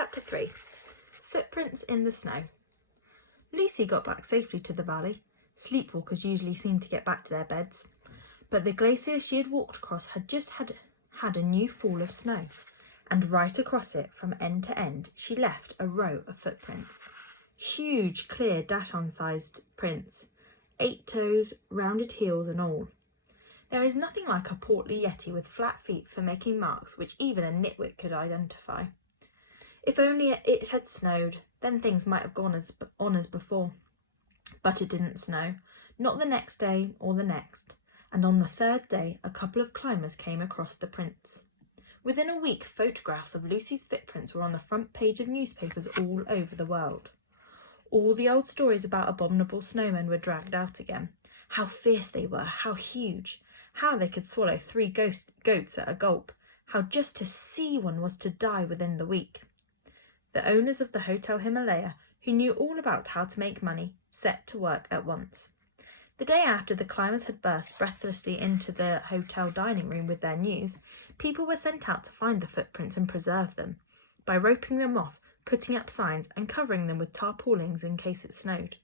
Chapter 3. Footprints in the Snow. Lucy got back safely to the valley. Sleepwalkers usually seemed to get back to their beds. But the glacier she had walked across had just had a new fall of snow, and right across it, from end to end, she left a row of footprints. Huge, clear, dachshund-sized prints, 8 toes, rounded heels and all. There is nothing like a portly yeti with flat feet for making marks which even a nitwit could identify. If only it had snowed, then things might have gone on as before. But it didn't snow, not the next day or the next, and on the third day a couple of climbers came across the prints. Within a week, photographs of Lucy's footprints were on the front page of newspapers all over the world. All the old stories about abominable snowmen were dragged out again. How fierce they were, how huge, how they could swallow 3 goats at a gulp, how just to see one was to die within the week. The owners of the Hotel Himalaya, who knew all about how to make money, set to work at once. The day after the climbers had burst breathlessly into the hotel dining room with their news, people were sent out to find the footprints and preserve them, by roping them off, putting up signs and covering them with tarpaulins in case it snowed.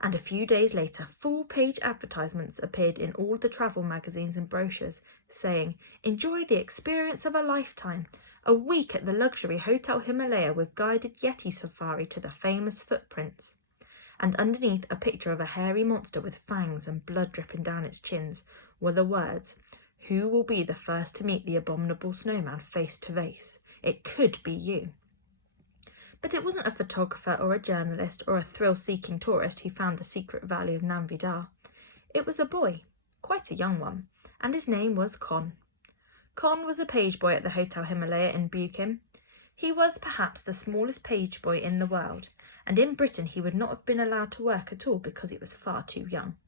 And a few days later, full-page advertisements appeared in all the travel magazines and brochures, saying, "Enjoy the experience of a lifetime. A week at the luxury Hotel Himalaya with guided Yeti safari to the famous footprints." And underneath a picture of a hairy monster with fangs and blood dripping down its chins were the words, "Who will be the first to meet the abominable snowman face to face? It could be you." But it wasn't a photographer or a journalist or a thrill-seeking tourist who found the secret valley of Namvidar. It was a boy, quite a young one, and his name was Con. Con was a page boy at the Hotel Himalaya in Buchan. He was perhaps the smallest page boy in the world, and in Britain he would not have been allowed to work at all because he was far too young.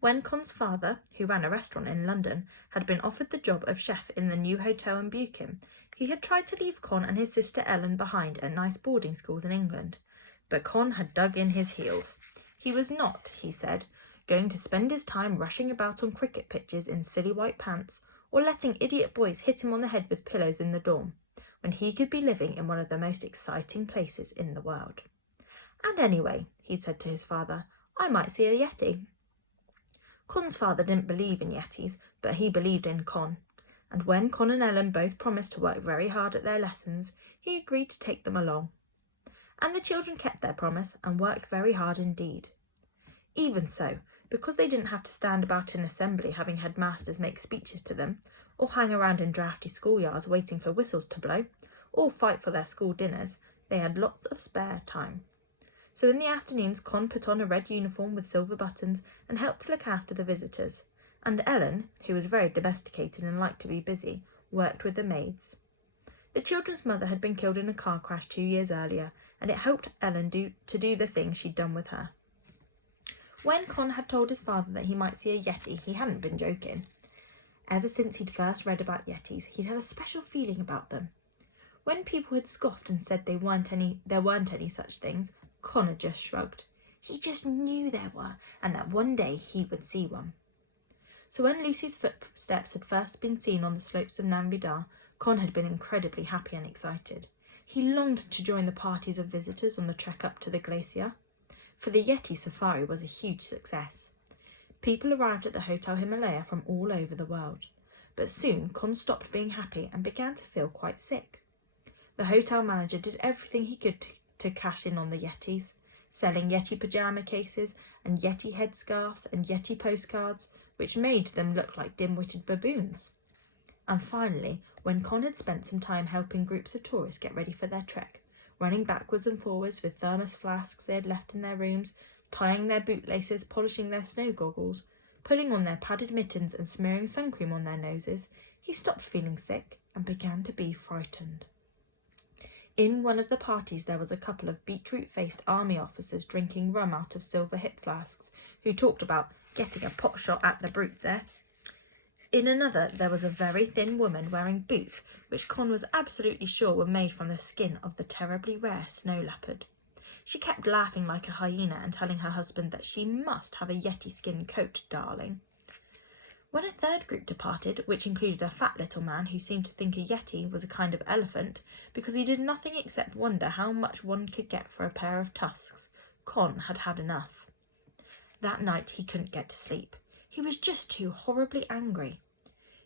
When Con's father, who ran a restaurant in London, had been offered the job of chef in the new hotel in Buchan, he had tried to leave Con and his sister Ellen behind at nice boarding schools in England. But Con had dug in his heels. He was not, he said, going to spend his time rushing about on cricket pitches in silly white pants, or letting idiot boys hit him on the head with pillows in the dorm, when he could be living in one of the most exciting places in the world. "And anyway," he said to his father, "I might see a yeti." Con's father didn't believe in yetis, but he believed in Con, and when Con and Ellen both promised to work very hard at their lessons, he agreed to take them along. And the children kept their promise and worked very hard indeed. Even so, because they didn't have to stand about in assembly having had masters make speeches to them, or hang around in drafty schoolyards waiting for whistles to blow, or fight for their school dinners, they had lots of spare time. So in the afternoons, Con put on a red uniform with silver buttons and helped to look after the visitors, and Ellen, who was very domesticated and liked to be busy, worked with the maids. The children's mother had been killed in a car crash 2 years earlier, and it helped Ellen to do the things she'd done with her. When Con had told his father that he might see a yeti, he hadn't been joking. Ever since he'd first read about yetis, he'd had a special feeling about them. When people had scoffed and said there weren't any such things, Con had just shrugged. He just knew there were, and that one day he would see one. So when Lucy's footsteps had first been seen on the slopes of Namvidar, Con had been incredibly happy and excited. He longed to join the parties of visitors on the trek up to the glacier, for the Yeti safari was a huge success. People arrived at the Hotel Himalaya from all over the world, but soon Con stopped being happy and began to feel quite sick. The hotel manager did everything he could to cash in on the Yetis, selling Yeti pyjama cases and Yeti headscarves and Yeti postcards, which made them look like dim-witted baboons. And finally, when Con had spent some time helping groups of tourists get ready for their trek, running backwards and forwards with thermos flasks they had left in their rooms, tying their bootlaces, polishing their snow goggles, putting on their padded mittens and smearing sun cream on their noses, he stopped feeling sick and began to be frightened. In one of the parties there was a couple of beetroot-faced army officers drinking rum out of silver hip flasks, who talked about getting a pot shot at the brutes, eh? In another there was a very thin woman wearing boots which Con was absolutely sure were made from the skin of the terribly rare snow leopard. She kept laughing like a hyena and telling her husband that she must have a yeti skin coat, darling. When a third group departed, which included a fat little man who seemed to think a yeti was a kind of elephant because he did nothing except wonder how much one could get for a pair of tusks, Con had had enough. That night he couldn't get to sleep. He was just too horribly angry.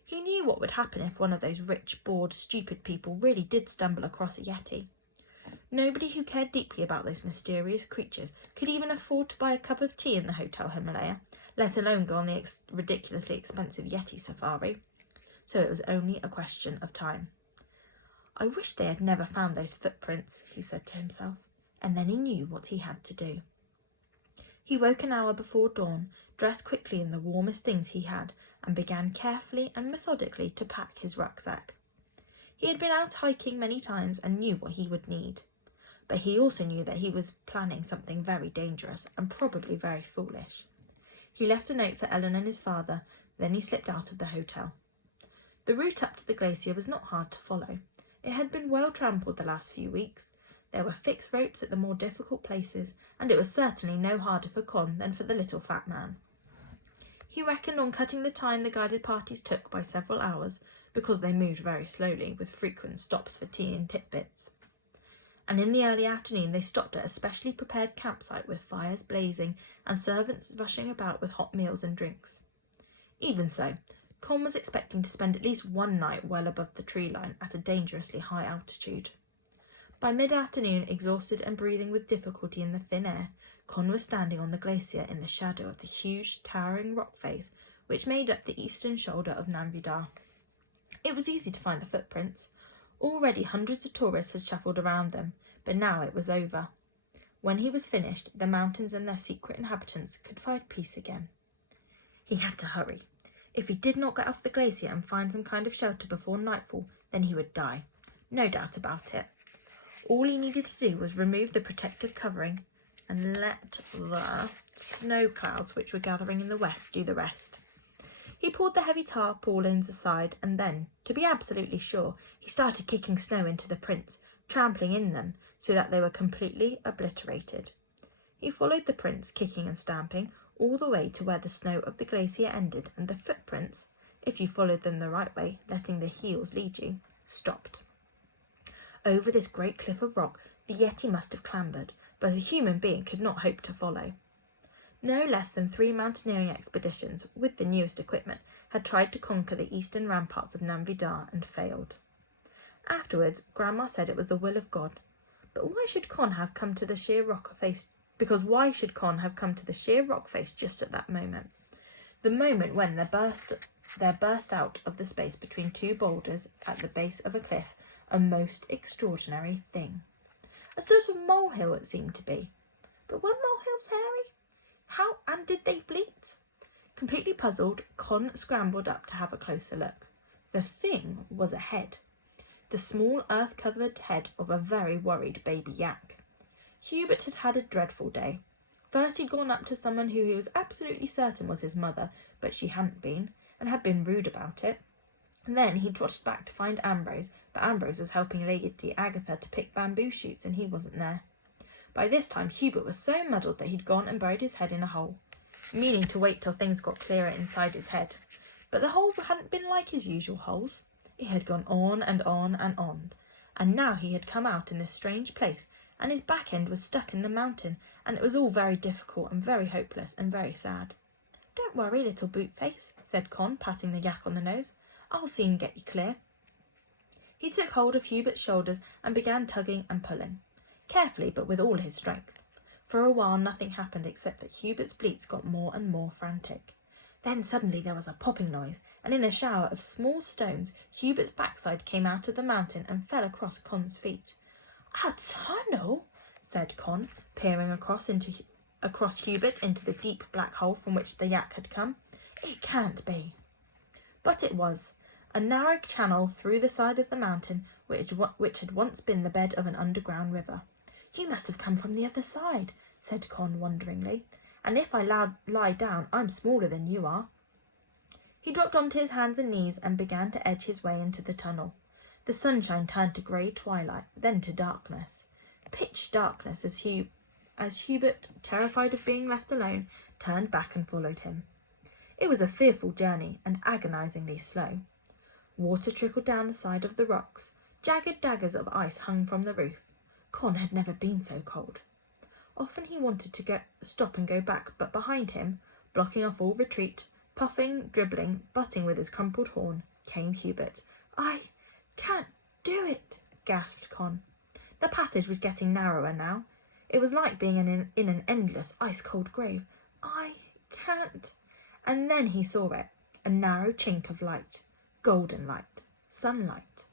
He knew what would happen if one of those rich, bored, stupid people really did stumble across a yeti. Nobody who cared deeply about those mysterious creatures could even afford to buy a cup of tea in the Hotel Himalaya, let alone go on the ridiculously expensive yeti safari. So it was only a question of time. I wish they had never found those footprints, he said to himself, and then he knew what he had to do. He woke an hour before dawn, dressed quickly in the warmest things he had, and began carefully and methodically to pack his rucksack. He had been out hiking many times and knew what he would need. But he also knew that he was planning something very dangerous and probably very foolish. He left a note for Ellen and his father, then he slipped out of the hotel. The route up to the glacier was not hard to follow. It had been well trampled the last few weeks. There were fixed ropes at the more difficult places, and it was certainly no harder for Con than for the little fat man. He reckoned on cutting the time the guided parties took by several hours, because they moved very slowly, with frequent stops for tea and titbits. And in the early afternoon they stopped at a specially prepared campsite with fires blazing and servants rushing about with hot meals and drinks. Even so, Con was expecting to spend at least one night well above the tree line at a dangerously high altitude. By mid-afternoon, exhausted and breathing with difficulty in the thin air, Con was standing on the glacier in the shadow of the huge, towering rock face which made up the eastern shoulder of Namvidar. It was easy to find the footprints. Already hundreds of tourists had shuffled around them, but now it was over. When he was finished, the mountains and their secret inhabitants could find peace again. He had to hurry. If he did not get off the glacier and find some kind of shelter before nightfall, then he would die. No doubt about it. All he needed to do was remove the protective covering and let the snow clouds which were gathering in the west do the rest. He pulled the heavy tarpaulins aside and then, to be absolutely sure, he started kicking snow into the prints, trampling in them so that they were completely obliterated. He followed the prints, kicking and stamping, all the way to where the snow of the glacier ended, and the footprints, if you followed them the right way, letting the heels lead you, stopped. Over this great cliff of rock the yeti must have clambered, but a human being could not hope to follow. No less than 3 mountaineering expeditions, with the newest equipment, had tried to conquer the eastern ramparts of Namvidar and failed. Afterwards, Grandma said it was the will of God. But why should Con have come to the sheer rock face? Because why should Con have come to the sheer rock face just at that moment? The moment when there burst out of the space between 2 boulders at the base of a cliff a most extraordinary thing. A sort of molehill it seemed to be. But were molehills hairy? How and did they bleat? Completely puzzled, Con scrambled up to have a closer look. The thing was a head. The small earth-covered head of a very worried baby yak. Hubert had had a dreadful day. First he'd gone up to someone who he was absolutely certain was his mother, but she hadn't been, and had been rude about it. And then he trotted back to find Ambrose, but Ambrose was helping Lady Agatha to pick bamboo shoots and he wasn't there. By this time Hubert was so muddled that he'd gone and buried his head in a hole, meaning to wait till things got clearer inside his head. But the hole hadn't been like his usual holes. It had gone on and on and on, and now he had come out in this strange place, and his back end was stuck in the mountain, and it was all very difficult and very hopeless and very sad. "Don't worry, little boot-face," said Con, patting the yak on the nose. "I'll soon get you clear." He took hold of Hubert's shoulders and began tugging and pulling, carefully but with all his strength. For a while nothing happened except that Hubert's bleats got more and more frantic. Then suddenly there was a popping noise, and in a shower of small stones Hubert's backside came out of the mountain and fell across Con's feet. "A tunnel!" said Con, peering across Hubert into the deep black hole from which the yak had come. "It can't be." But it was. A narrow channel through the side of the mountain which had once been the bed of an underground river. "You must have come from the other side," said Con wonderingly, "and if I lie down I'm smaller than you are." He dropped onto his hands and knees and began to edge his way into the tunnel. The sunshine turned to grey twilight, then to darkness. Pitch darkness as Hubert, terrified of being left alone, turned back and followed him. It was a fearful journey and agonisingly slow. Water trickled down the side of the rocks. Jagged daggers of ice hung from the roof. Con had never been so cold. Often he wanted to stop and go back, but behind him, blocking off all retreat, puffing, dribbling, butting with his crumpled horn, came Hubert. "I can't do it," gasped Con. The passage was getting narrower now. It was like being in an endless, ice-cold grave. "I can't." And then he saw it, a narrow chink of light, golden light, sunlight.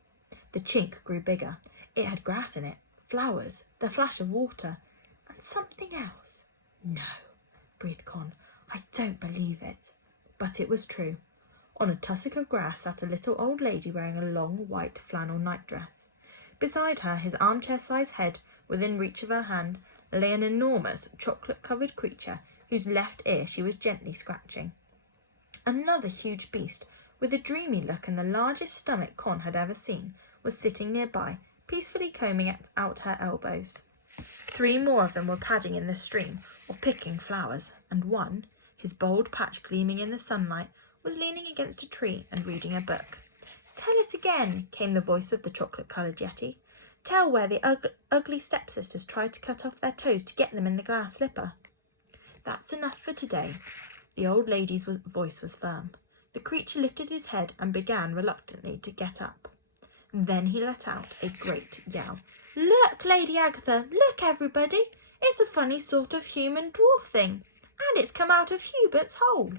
The chink grew bigger. It had grass in it, flowers, the flash of water, and something else. "No," breathed Con. "I don't believe it." But it was true. On a tussock of grass sat a little old lady wearing a long white flannel nightdress. Beside her, his armchair-sized head within reach of her hand, lay an enormous chocolate-covered creature whose left ear she was gently scratching. Another huge beast, with a dreamy look and the largest stomach Con had ever seen, was sitting nearby, peacefully combing out her elbows. 3 more of them were padding in the stream or picking flowers, and one, his bold patch gleaming in the sunlight, was leaning against a tree and reading a book. "Tell it again," came the voice of the chocolate-coloured yeti. "Tell where the ugly stepsisters tried to cut off their toes to get them in the glass slipper." "That's enough for today." The old lady's voice was firm. The creature lifted his head and began reluctantly to get up. Then he let out a great yell. "Look, Lady Agatha! Look, everybody! It's a funny sort of human dwarf thing, and it's come out of Hubert's hole."